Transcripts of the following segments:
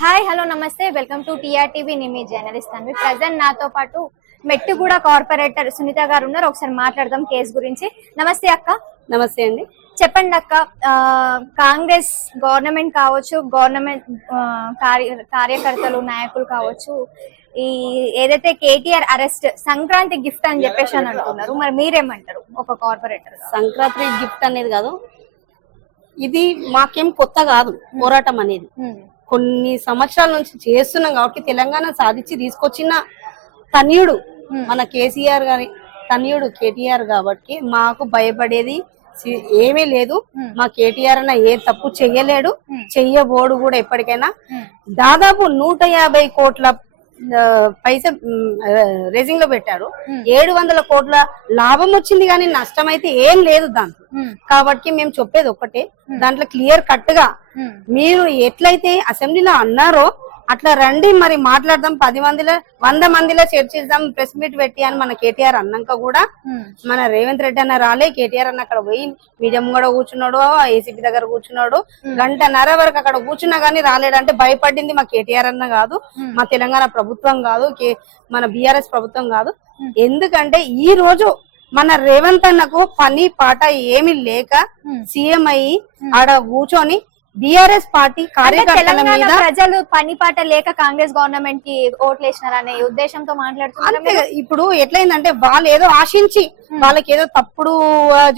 Hi hello నమస్తే welcome to TRTV Nimi journalist అండి. Present నాతో పాటు మెట్టుగూడ కార్పొరేటర్ సునీత గారు ఉన్నారు. ఒకసారి మాట్లాడదాం కేసు గురించి. నమస్తే అక్క. నమస్తే అండి. చెప్పండి అక్క, కాంగ్రెస్ గవర్నమెంట్ కావచ్చు, గవర్నమెంట్ కార్యకర్తలు నాయకులు కావచ్చు, ఈ ఏదైతే కేటీఆర్ అరెస్ట్ సంక్రాంతి గిఫ్ట్ అని చెప్పేసి అని అంటున్నారు. మరి మీరేమంటారు ఒక కార్పొరేటర్? సంక్రాంతి గిఫ్ట్ అనేది కాదు, ఇది మాకేం కొత్త కాదు. పోరాటం అనేది కొన్ని సంవత్సరాల నుంచి చేస్తున్నాం కాబట్టి తెలంగాణ సాధించి తీసుకొచ్చిన తనయుడు మన కేసీఆర్ గారి తనయుడు కేటీఆర్ కాబట్టి మాకు భయపడేది ఏమీ లేదు. మా కేటీఆర్ అన్న ఏ తప్పు చెయ్యలేడు, చెయ్యబోడు కూడా. ఎప్పటికైనా దాదాపు 150 కోట్ల పైసా రేజింగ్ లో పెట్టారు. 700 కోట్ల లాభం వచ్చింది కానీ నష్టం అయితే ఏం లేదు దాంట్లో. కాబట్టి మేము చెప్పేది ఒక్కటే, దాంట్లో క్లియర్ కట్ గా మీరు ఎట్లయితే అసెంబ్లీలో అన్నారో అట్లా రండి, మరి మాట్లాడదాం, 10 మందిలో 100 మందిలో చర్చిద్దాం, ప్రెస్ మీట్ పెట్టి అని మన కేటీఆర్ అన్నాక కూడా మన రేవంత్ రెడ్డి అన్న రాలే. కేటీఆర్ అన్న అక్కడ పోయి మీడియం కూడా కూర్చున్నాడు, ఏసీపీ దగ్గర కూర్చున్నాడు, 1.5 గంట వరకు అక్కడ కూర్చున్నా గానీ రాలేడంటే భయపడింది మా కేటీఆర్ అన్న కాదు, మా తెలంగాణ ప్రభుత్వం కాదు, మన బీఆర్ఎస్ ప్రభుత్వం కాదు. ఎందుకంటే ఈ రోజు మన రేవంత్ అన్నకు పని పాట ఏమి లేక సీఎం అయ్యి ఆడ కూర్చొని బీఆర్ఎస్ పార్టీ కార్యకర్తల మీద ప్రజలు పని పాట లేక కాంగ్రెస్ గవర్నమెంట్ కి ఓట్లు వేసినారనే ఉద్దేశంతో మాట్లాడుతున్నారు. ఇప్పుడు ఎట్లయిందంటే వాళ్ళు ఏదో ఆశించి వాళ్ళకి ఏదో తప్పుడు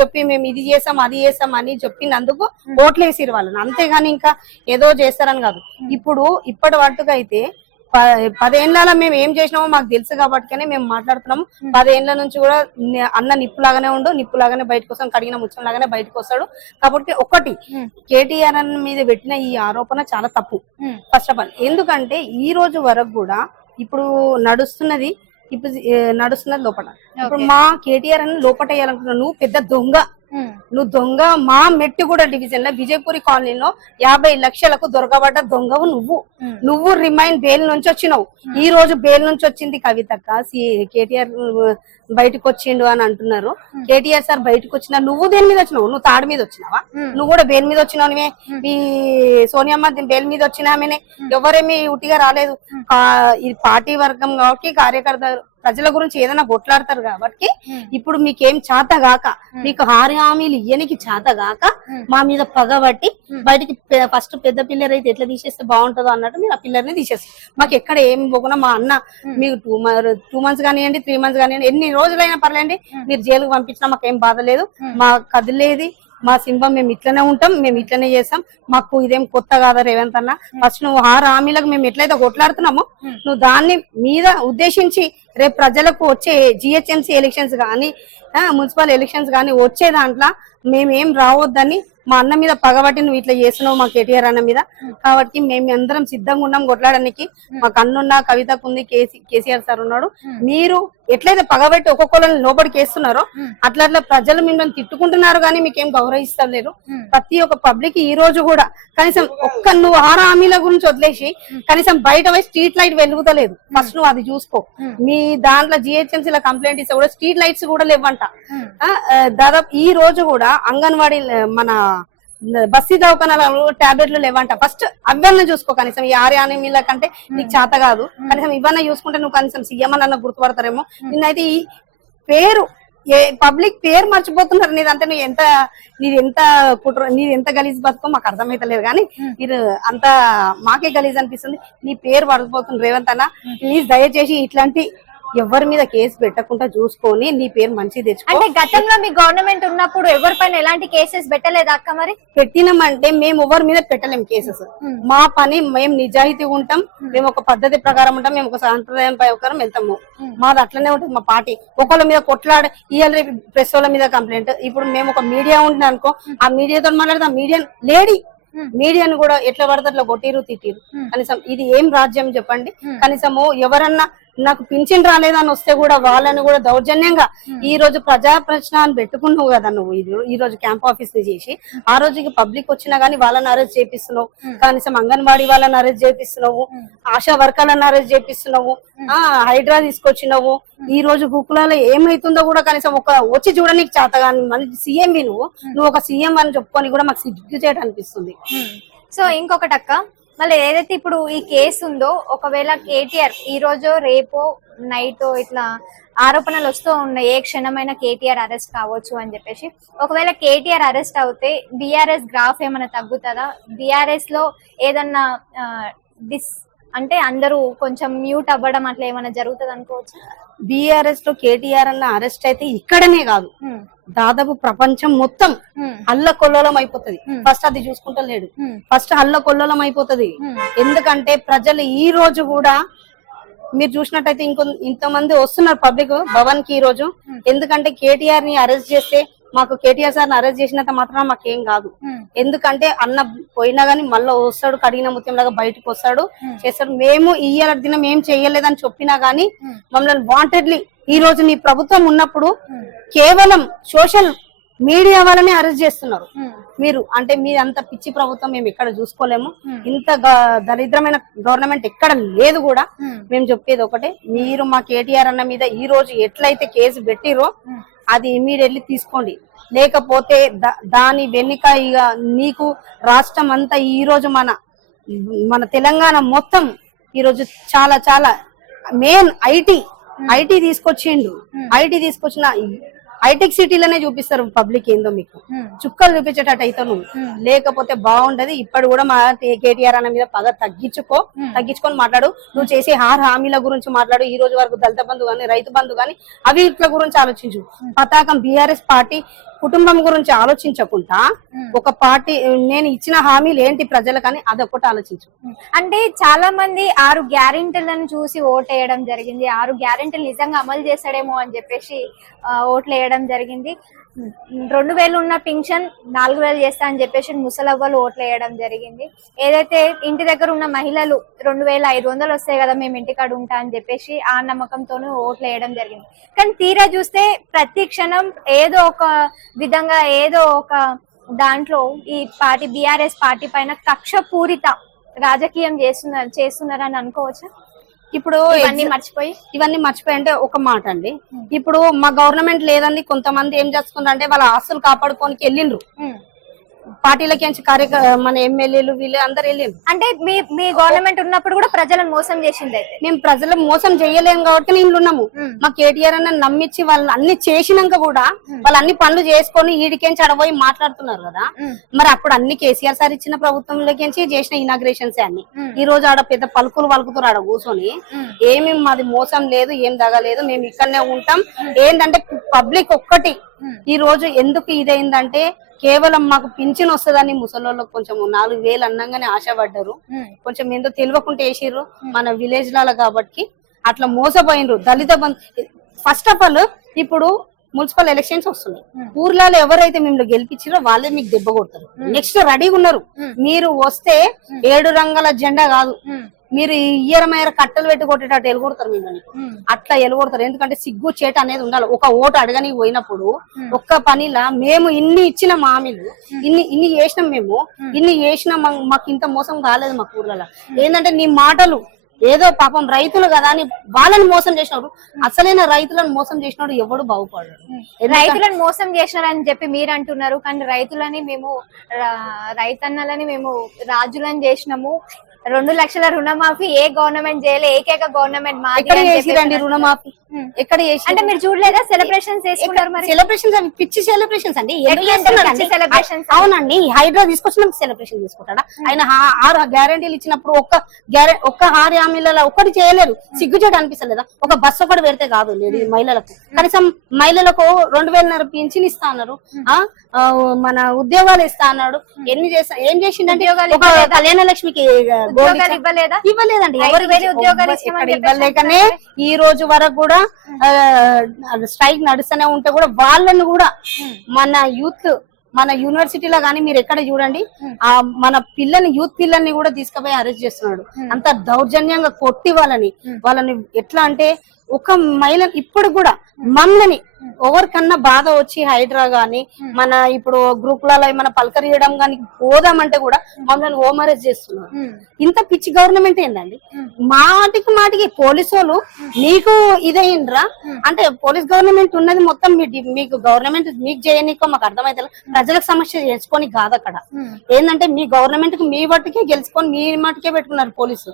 చెప్పి మేము ఇది చేసాం అది చేసాం అని చెప్పినందుకు ఓట్లు వేసిరు వాళ్ళని, అంతేగాని ఇంకా ఏదో చేస్తారని కాదు. ఇప్పుడు ఇప్పటి వరకు అయితే 10 ఏళ్ళ మేము ఏం చేసినామో మాకు తెలుసు కాబట్టి మేము మాట్లాడుతున్నాము. 10 ఏళ్ల నుంచి కూడా అన్న నిప్పులాగానే ఉండు, నిప్పులాగానే బయటకు వస్తాం, కడిగిన ముచ్చం లాగానే బయటకు వస్తాడు. కాబట్టి ఒకటి, కేటీఆర్ మీద పెట్టిన ఈ ఆరోపణ చాలా తప్పు ఫస్ట్ ఆఫ్ ఆల్. ఎందుకంటే ఈ రోజు వరకు కూడా ఇప్పుడు నడుస్తున్నది లోపల. ఇప్పుడు మా కేటీఆర్ అని లోపట వేయాలనుకున్నావు, నువ్వు పెద్ద దొంగ, నువ్వు దొంగ. మా మెట్టుగూడ డివిజన్ లో విజయపురి కాలనీలో 50 లక్షలకు దొరకబడ్డ దొంగవు నువ్వు రిమైండ్ బెయిల్ నుంచి వచ్చినావు. ఈ రోజు బెయిల్ నుంచి వచ్చింది కవితక్క, కేటీఆర్ బయటకు వచ్చిండు అని అంటున్నారు. కేటీఆర్ సార్ బయటకు వచ్చినా నువ్వు దేని మీద వచ్చినావు? నువ్వు తాడు మీద వచ్చినావా? నువ్వు కూడా బెయిల్ మీద వచ్చినావు. మీ సోనియమ్మ బెయిల్ మీద వచ్చినామనే, ఎవరేమి ఉట్టిగా రాలేదు. ఈ పార్టీ వర్గం కాబట్టి కార్యకర్త ప్రజల గురించి ఏదైనా కొట్లాడతారు కాబట్టి ఇప్పుడు మీకేం చేతగాక, మీకు హామీలు ఇయ్యనికి చేతగాక మా మీద పగబట్టి బయటికి ఫస్ట్ పెద్ద పిల్లర్ అయితే ఎట్లా తీసేస్తే బాగుంటుందో అన్నట్టు మీరు ఆ పిల్లర్ని తీసేస్తారు. మాకు ఎక్కడ ఏం పోకుండా మా అన్న మీకు 2 మంత్స్ కానివ్వండి, 3 మంత్స్ కానివ్వండి, ఎన్ని రోజులైనా పర్లేండి, మీరు జైలుకు పంపించినా మాకేం బాధ లేదు. మా కదిలేది మా సింబం, మేము ఇట్లనే ఉంటాం, మేము ఇట్లనే చేస్తాం. మాకు ఇదేం కొత్త కాదా రేవంత్ అన్న? ఫస్ట్ నువ్వు హామీలకు మేము ఎట్లయితే కొట్లాడుతున్నామో నువ్వు దాన్ని మీద ఉద్దేశించి రేపు ప్రజలకు వచ్చే జిహెచ్ఎంసీ ఎలక్షన్స్ కానీ మున్సిపల్ ఎలక్షన్స్ కానీ వచ్చే దాంట్లో మేమేం రావద్దని మా అన్న మీద పగబట్టి నువ్వు ఇట్లా చేస్తున్నావు మా కేటీఆర్ అన్న మీద. కాబట్టి మేము అందరం సిద్ధంగా ఉన్నాం కొట్లాడడానికి. మాకు అన్నున్నా, కవితకుంది, కేసీఆర్ సార్ ఉన్నాడు. మీరు ఎట్లయితే పగబట్టి ఒక్కొక్కరిని లోపలికి వేస్తున్నారో అట్లా ప్రజలు మిమ్మల్ని తిట్టుకుంటున్నారు కానీ మీకేం గౌరవిస్తలేరు. ప్రతి ఒక్క పబ్లిక్ ఈ రోజు కూడా కనీసం నువ్వు హామీల గురించి వదిలేసి కనీసం బయట పోయి స్ట్రీట్ లైట్ వెలుగుతలేదు. ఫస్ట్ నువ్వు అది చూసుకో. మీ దాంట్లో జిహెచ్ఎంసీలో కంప్లైంట్ ఇస్తే కూడా స్ట్రీట్ లైట్స్ కూడా లేవంట. దాదాపు ఈ రోజు కూడా అంగన్వాడీ మన బస్తీ దవాఖానాలు టాబ్లెట్లు లేవంట. ఫస్ట్ అవన్నీ చూసుకో. కనీసం ఈ 6 హామీల కంటే నీకు చేత కాదు, కనీసం ఇవన్నీ చూసుకుంటే నువ్వు కనీసం సీఎం అన్న గుర్తుపడతారేమో. నిన్నైతే ఈ పేరు పబ్లిక్ పేరు మర్చిపోతున్నారు. నీది ఎంత గలీజ్ బతుకో మాకు అర్థమైతలేదు కానీ మీరు అంత మాకే గలీజ్ అనిపిస్తుంది. నీ పేరు మర్చిపోతుంది రేవంత్ అన్న. ప్లీజ్ దయచేసి ఇట్లాంటి ఎవరి మీద కేసు పెట్టకుండా చూసుకొని నీ పేరు మంచి తెచ్చుకో. అంటే గతంలో మీ గవర్నమెంట్ ఉన్నప్పుడు ఎవరిపైన ఎలాంటి కేసెస్ పెట్టలేదా అక్క? మరి పెట్టినామంటే మేము ఎవరి మీద పెట్టలేం కేసెస్. మా పని మేము నిజాయితీ ఉంటాం, మేము ఒక పద్ధతి ప్రకారం ఉంటాం, మేము ఒక సాంప్రదాయం ప్రకారం వెళ్తాము. మాది అట్లనే ఉంటుంది మా పార్టీ. ఒకళ్ళ మీద కొట్లాడే ఇవాళ ప్రెస్ వాళ్ళ మీద కంప్లైంట్. ఇప్పుడు మేము ఒక మీడియా ఉంటుంది అనుకో, ఆ మీడియాతో మాట్లాడితే ఆ మీడియా మీడియాను కూడా ఎట్లా పడితే అట్లా కొట్టిరు, తిట్టిరు. కనీసం ఇది ఏం రాజ్యం చెప్పండి? కనీసము ఎవరన్నా నాకు పింఛన్ రాలేదని వస్తే కూడా వాళ్ళని కూడా దౌర్జన్యంగా ఈ రోజు ప్రజా ప్రశ్న అని పెట్టుకున్నావు కదా నువ్వు. ఈ రోజు క్యాంప్ ఆఫీస్ ని చేసి ఆ రోజుకి పబ్లిక్ వచ్చినా గానీ వాళ్ళని అరెస్ట్ చేపిస్తున్నావు. కనీసం అంగన్వాడీ వాళ్ళని అరెస్ట్ చేపిస్తున్నావు, ఆశా వర్కర్లను అరెస్ట్ చేపిస్తున్నావు, హైడ్రా తీసుకొచ్చినావు. ఈ రోజు గుక్కులలో ఏమైతుందో కూడా కనీసం వచ్చి చూడడానికి చేతగాని మంచి సీఎం నువ్వు ఒక సీఎం అని చెప్పుకొని కూడా మాకు సిగ్గు చేయడం అనిపిస్తుంది. సో ఇంకొకటి అక్క, మళ్ళీ ఏదైతే ఇప్పుడు ఈ కేసు ఉందో, ఒకవేళ కేటీఆర్ ఈ రోజు రేపో నైట్ ఇట్లా ఆరోపణలు వస్తూ ఉన్నాయి, ఏ క్షణమైనా కేటీఆర్ అరెస్ట్ కావచ్చు అని చెప్పేసి. ఒకవేళ కేటీఆర్ అరెస్ట్ అవుతే బీఆర్ఎస్ గ్రాఫ్ ఏమైనా తగ్గుతుందా? బీఆర్ఎస్ లో ఏదన్నా అంటే అందరూ కొంచెం మ్యూట్ అవ్వడం అట్లా ఏమైనా జరుగుతుంది అనుకోవచ్చు? బీఆర్ఎస్ లో కేటీఆర్ అన్న అరెస్ట్ అయితే ఇక్కడనే కాదు, దాదాపు ప్రపంచం మొత్తం అల్ల కొల్లోలం అయిపోతుంది. ఫస్ట్ అది చూసుకుంటా లేడు, ఫస్ట్ అల్ల కొల్లోలం అయిపోతుంది. ఎందుకంటే ప్రజలు ఈ రోజు కూడా మీరు చూసినట్టయితే ఇంతమంది వస్తున్నారు పబ్లిక్ భవన్ కి ఈ రోజు. ఎందుకంటే కేటీఆర్ ని అరెస్ట్ చేస్తే మాకు కేటీఆర్ సార్ అరెస్ట్ చేసినంత మాత్రం మాకేం కాదు. ఎందుకంటే అన్న పోయినా గానీ మళ్ళీ వస్తాడు, కడిగిన ముత్యం లాగా బయటకు వస్తాడు, చేస్తాడు. మేము ఇయ్యాల దినం ఏం చెయ్యలేదని చెప్పినా గానీ మమ్మల్ని వాంటెడ్లీ ఈ రోజు నీ ప్రభుత్వం ఉన్నప్పుడు కేవలం సోషల్ మీడియా వాళ్ళని అరెస్ట్ చేస్తున్నారు. మీరు అంటే మీరు అంత పిచ్చి ప్రభుత్వం మేము ఎక్కడ చూసుకోలేము, ఇంత దరిద్రమైన గవర్నమెంట్ ఎక్కడ లేదు కూడా. మేము చెప్పేది ఒకటే, మీరు మా కేటీఆర్ అన్న మీద ఈ రోజు ఎట్లయితే కేసు పెట్టిరో అది ఇమీడియట్లీ తీసుకోండి. లేకపోతే దాని వెనుక ఇక నీకు రాష్ట్రం అంతా ఈ రోజు మన తెలంగాణ మొత్తం ఈ రోజు చాలా చాలా మెయిన్ ఐటీ తీసుకొచ్చిండు. ఐటీ తీసుకొచ్చిన హైటెక్ సిటీలోనే చూపిస్తారు పబ్లిక్ ఏందో, మీకు చుక్కలు చూపించేటట్టు అయితే లేకపోతే బాగుండదు. ఇప్పుడు కూడా మా కేటీఆర్ అన్న మీద పగ తగ్గించుకొని మాట్లాడు. నువ్వు చేసే హామీల గురించి మాట్లాడు. ఈ రోజు వరకు దళిత బంధు గాని రైతు బంధు గాని అవి ఇట్ల గురించి ఆలోచించు. పతాకం బీఆర్ఎస్ పార్టీ కుటుంబం గురించి ఆలోచించకుండా ఒక పార్టీ నేను ఇచ్చిన హామీలు ఏంటి ప్రజలకని అదొకటి ఆలోచించు. అంటే చాలా మంది 6 గ్యారెంటీలను చూసి ఓటేయడం జరిగింది, 6 గ్యారెంటీలు నిజంగా అమలు చేస్తాడేమో అని చెప్పేసి ఓట్లు వేయడం జరిగింది. 2000 ఉన్న పింఛన్ 4000 చేస్తా అని చెప్పేసి ముసలవ్వలు ఓట్లు వేయడం జరిగింది. ఏదైతే ఇంటి దగ్గర ఉన్న మహిళలు 2500 వస్తాయి కదా మేము ఇంటికాడ ఉంటా అని చెప్పేసి ఆ నమ్మకంతోనే ఓట్లు వేయడం జరిగింది. కానీ తీరా చూస్తే ప్రతి క్షణం ఏదో ఒక విధంగా ఏదో ఒక దాంట్లో ఈ పార్టీ బీఆర్ఎస్ పార్టీ పైన కక్ష పూరిత రాజకీయం చేస్తున్నారని అనుకోవచ్చా? ఇప్పుడు ఇవన్నీ మర్చిపోయి అంటే ఒక మాట అండి, ఇప్పుడు మా గవర్నమెంట్ లేదండి, కొంతమంది ఏం చేస్తున్నారు అంటే వాళ్ళ ఆస్తులు కాపాడుకోనికి వెళ్ళిండ్రు పార్టీలకి మన ఎమ్మెల్యేలు వీళ్ళు అందరు వెళ్ళిండ్రు. అంటే మీ గవర్నమెంట్ ఉన్నప్పుడు కూడా ప్రజలను మోసం చేసింది. అయితే మేము ప్రజలను మోసం చేయలేము కాబట్టి మేము ఉన్నాము. మా కేటీఆర్ అన్న నమ్మించి వాళ్ళు అన్ని చేసినాక కూడా వాళ్ళు అన్ని పనులు చేసుకొని ఈడికేంచి అడబోయి మాట్లాడుతున్నారు కదా. మరి అప్పుడు అన్ని కేసీఆర్ సార్ ఇచ్చిన ప్రభుత్వంలోకి చేసిన ఇనాగ్రేషన్స్ అన్ని ఈ రోజు ఆడ పెద్ద పలుకులు పలుకుతారు ఆడ కూర్చొని. ఏమి మాది మోసం లేదు, ఏం తగలేదు, మేము ఇక్కడనే ఉంటాం. ఏంటంటే పబ్లిక్ ఒక్కటి ఈ రోజు ఎందుకు ఇదైందంటే కేవలం మాకు పింఛన్ వస్తుందని ముసలోళ్ళకి కొంచెం 4000 అన్నంగానే ఆశపడ్డారు. కొంచెం ఏందో తెలియకుండా వేసిర్రు మన విలేజ్ లలో కాబట్టి అట్లా మోసపోయినరు. దళిత బంధు ఫస్ట్ ఆఫ్ ఆల్ ఇప్పుడు మున్సిపల్ ఎలక్షన్స్ వస్తున్నాయి. ఊర్లలో ఎవరైతే మిమ్మల్ని గెలిపించారో వాళ్ళే మీకు దెబ్బ కొడతారు. నెక్స్ట్ రెడీగా ఉన్నారు. మీరు వస్తే 7 రంగుల జెండా కాదు, మీరు ఇయ్యరమైన కట్టలు పెట్టి కొట్టేటట్టు ఎలుగొడతారు మిమ్మల్ని. అట్లా ఎలుగొడతారు. ఎందుకంటే సిగ్గు చేట అనేది ఉండాలి. ఒక ఓటు అడగని పోయినప్పుడు ఒక్క పనిలా మేము ఇన్ని ఇచ్చిన హామీలు ఇన్ని చేసినాం, మేము ఇన్ని చేసినా మాకు ఇంత మోసం కాలేదు మా ఊర్లలో. ఏంటంటే నీ మాటలు ఏదో పాపం రైతులు కదా అని వాళ్ళని మోసం చేసినారు. అసలైన రైతులను మోసం చేసినాడు ఎవడు బాగుపడరు. రైతులను మోసం చేసినారని చెప్పి మీరు అంటున్నారు, కానీ రైతన్నలని మేము రాజులని చేసినాము. 2 లక్షల రుణమాఫీ ఏ గవర్నమెంట్ చేయలే, ఏకైక గవర్నమెంట్ మాది. రుణమాఫీ ఎక్కడ చేసి అంటే మీరు చూడలేదా? సెలబ్రేషన్స్ చేసుకున్నారు. మరి సెలబ్రేషన్స్ అవి పిచ్చి సెలబ్రేషన్స్ అండి. అవునండి, హైడ్రా తీసుకొచ్చిన సెలబ్రేషన్ తీసుకుంటాడా ఆయన? 6 గ్యారెంటీలు ఇచ్చినప్పుడు ఒక్క 6 హామీలలో ఒక్కటి చేయలేరు. సిగ్గుచేట అనిపిస్తలేదా? ఒక బస్సు ఒకటి పెడితే కాదు లేడీ మహిళలకు, కనీసం మహిళలకు 2000 పింఛన్ ఇస్తా అన్నారు, మన ఉద్యోగాలు ఇస్తా అన్నాడు. ఎన్ని చేస్తా ఏం చేసిందంటే కళ్యాణ లక్ష్మికి ఇవ్వలేదండి. ఇవ్వలేకనే ఈ రోజు వరకు కూడా స్ట్రైక్ నడుస్తూనే ఉంటే కూడా వాళ్ళని కూడా మన యూనివర్సిటీలో గానీ మీరు ఎక్కడ చూడండి మన యూత్ పిల్లల్ని కూడా తీసుకుపోయి అరెస్ట్ చేస్తున్నాడు. అంత దౌర్జన్యంగా కొట్టి వాళ్ళని ఎట్లా అంటే ఒక మహిళ ఇప్పుడు కూడా మమ్మల్ని ఎవరికన్నా బాధ వచ్చి హైడ్రా గాని మన ఇప్పుడు గ్రూపులలో మన పలకరియడం గాని పోదామంటే కూడా మమ్మల్ని హోమ్ అరెస్ట్ చేస్తున్నారు. ఇంత పిచ్చి గవర్నమెంట్ ఏందండి? మాటికి పోలీసు వాళ్ళు నీకు ఇదైండ్రా అంటే పోలీస్ గవర్నమెంట్ ఉన్నది మొత్తం మీకు గవర్నమెంట్ మీకు చేయనీకో మాకు అర్థమైతే ప్రజలకు సమస్య చేసుకొని కాదు. అక్కడ ఏంటంటే మీ గవర్నమెంట్ కి మీ బట్టికే గెలుచుకొని మీ మట్టుకే పెట్టుకున్నారు పోలీసు,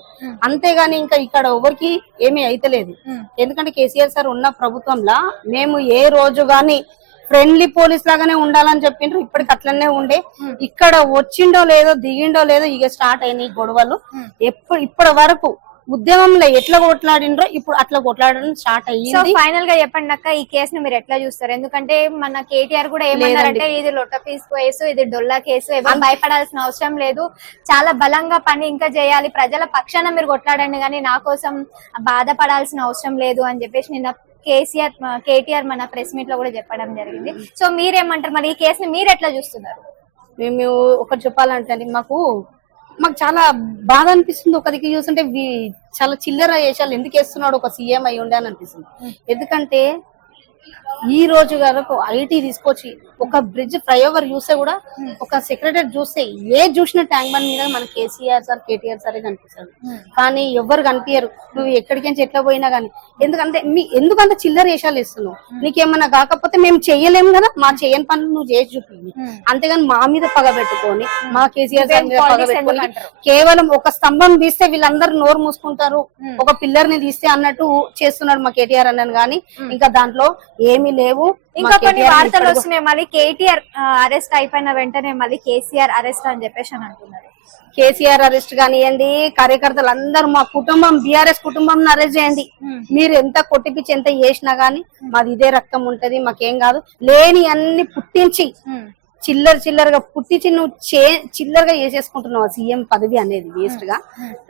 అంతేగాని ఇంకా ఇక్కడ ఎవరికి ఏమీ అయితలేదు. ఎందుకంటే కేసీఆర్ సార్ ఉన్న ప్రభుత్వంలో మేము ఏ రోజు గాని ఫ్రెండ్లీ పోలీస్ లాగానే ఉండాలని చెప్పిండ్రు. ఇప్పటికి అట్లనే ఉండే, ఇక్కడ వచ్చిండో లేదో దిగిండో లేదో ఇక స్టార్ట్ అయినాయి గొడవలు. ఇప్పటి వరకు ఉద్యమంలో ఎట్లా కొట్లాడిండ్రో ఇప్పుడు అట్లా కొట్లాడడం స్టార్ట్ అయ్యింది. ఫైనల్ గా చెప్పండి అక్క, ఈ కేసును మీరు ఎట్లా చూస్తారు? ఎందుకంటే మన కేటీఆర్ కూడా ఏమన్నారంటే ఇది లొట్ట పీస్ కేసు, ఇది డొల్లా కేసు, ఎవరు భయపడాల్సిన అవసరం లేదు, చాలా బలంగా పని ఇంకా చేయాలి, ప్రజల పక్షాన మీరు కొట్లాడండి కానీ నా కోసం బాధపడాల్సిన అవసరం లేదు అని చెప్పేసి నిన్న కేటీఆర్ మన ప్రెస్ మీట్ లో కూడా చెప్పడం జరిగింది. సో మీరేమంటారు మరి ఈ కేసుని మీరు ఎట్లా చూస్తున్నారు? మేము ఒకటి చెప్పాలంటే మాకు చాలా బాధ అనిపిస్తుంది. ఒక దిక్కు చూస్తుంటే చాలా చిల్లర వేషాలు ఎందుకు వేస్తున్నాడు ఒక సీఎం అయి ఉండే అని అనిపిస్తుంది. ఎందుకంటే ఈ రోజు వరకు ఐటీ తీసుకొచ్చి ఒక బ్రిడ్జ్ ఫ్లైఓవర్ చూస్తే కూడా ఒక సెక్రటరీ చూస్తే చూసిన ట్యాంక్ బండ్ మీద మన కేసీఆర్ సార్ కేటీఆర్ సార్ కనిపిస్తాడు, కానీ ఎవరు కనిపించరు. నువ్వు ఎక్కడికి ఎట్లా పోయినా గానీ ఎందుకంత చిల్లర వేషాలు ఇస్తున్నావు? నీకేమన్నా కాకపోతే మేము చెయ్యలేము కదా, మా చేయని పనులు నువ్వు చేసి చూపి, అంతేగాని మా మీద పగ పెట్టుకొని మా కేసీఆర్ సార్ మీద పగ పెట్టుకొని కేవలం ఒక స్తంభం తీస్తే వీళ్ళందరూ నోరు మూసుకుంటారు, ఒక పిల్లర్ ని తీస్తే అన్నట్టు చేస్తున్నాడు మా కేటీఆర్ అన్నను. గానీ ఇంకా దాంట్లో ఏమీ లేవు. ఇంకా కొన్ని వార్తలు వస్తున్నాయి మళ్ళీ కేటీఆర్ అరెస్ట్ అయిపోయిన వెంటనే మళ్ళీ కేసీఆర్ అరెస్ట్ అని చెప్పేసి అని అంటున్నారు. కేసీఆర్ అరెస్ట్ కానివ్వండి, కార్యకర్తలు అందరూ మా కుటుంబం బీఆర్ఎస్ కుటుంబం అరెస్ట్ చేయండి, మీరు ఎంత కొట్టిపిచ్చి ఎంత చేసినా గానీ మాది ఇదే రక్తం ఉంటది, మాకేం కాదు. లేని అన్ని పుట్టించి చిల్లరగా పుట్టించి నువ్వు చిల్లరగా చేసేసుకుంటున్నావు సీఎం పదవి అనేది వేస్ట్ గా.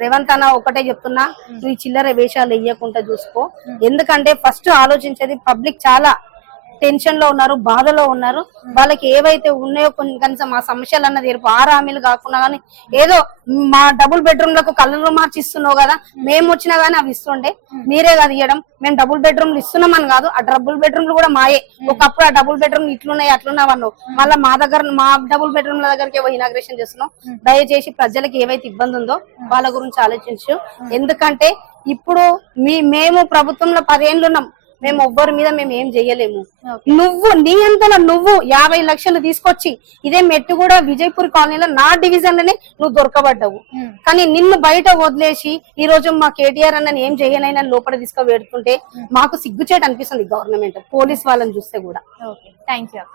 రేవంత్ అన్న ఒకటే చెప్తున్నా, నువ్వు ఈ చిల్లర వేషాలు వేయకుండా చూసుకో. ఎందుకంటే ఫస్ట్ ఆలోచించేది పబ్లిక్ చాలా టెన్షన్ లో ఉన్నారు, బాధలో ఉన్నారు. వాళ్ళకి ఏవైతే ఉన్నాయో కొన్ని కనీసం మా సమస్యలు అన్నది 6 హామీలు కాకుండా గానీ ఏదో మా డబుల్ బెడ్రూమ్ లకు కలర్లు మార్చి ఇస్తున్నావు కదా, మేము వచ్చినా గానీ అవి ఇస్తుండే. మీరే కదా ఇవ్వడం, మేము డబుల్ బెడ్రూమ్లు ఇస్తున్నామని కాదు, ఆ డబుల్ బెడ్రూమ్లు కూడా మాయే. ఒకప్పుడు ఆ డబుల్ బెడ్రూమ్ ఇట్లున్నాయి అట్లున్నావు అన్నావు, మళ్ళీ మా డబుల్ బెడ్రూమ్ల దగ్గరికి ఇనాగ్రేషన్ చేస్తున్నావు. దయచేసి ప్రజలకు ఏవైతే ఇబ్బంది ఉందో వాళ్ళ గురించి ఆలోచించు. ఎందుకంటే ఇప్పుడు మేము ప్రభుత్వంలో 10 ఏళ్ళు ఉన్నాం, మేము ఎవ్వరి మీద మేము ఏం చెయ్యలేము. నువ్వు నీ అంతలో నువ్వు 50 లక్షలు తీసుకొచ్చి ఇదే మెట్టుగూడ విజయపూర్ కాలనీలో నా డివిజన్ లోనే నువ్వు దొరకబడ్డావు. కానీ నిన్ను బయట వదిలేసి ఈ రోజు మా కేటీఆర్ అన్న ఏం చేయనైనా లోపల తీసుకువెడుతుంటే మాకు సిగ్గుచేట అనిపిస్తుంది గవర్నమెంట్ పోలీస్ వాళ్ళని చూస్తే కూడా. థ్యాంక్ యూ అక్క.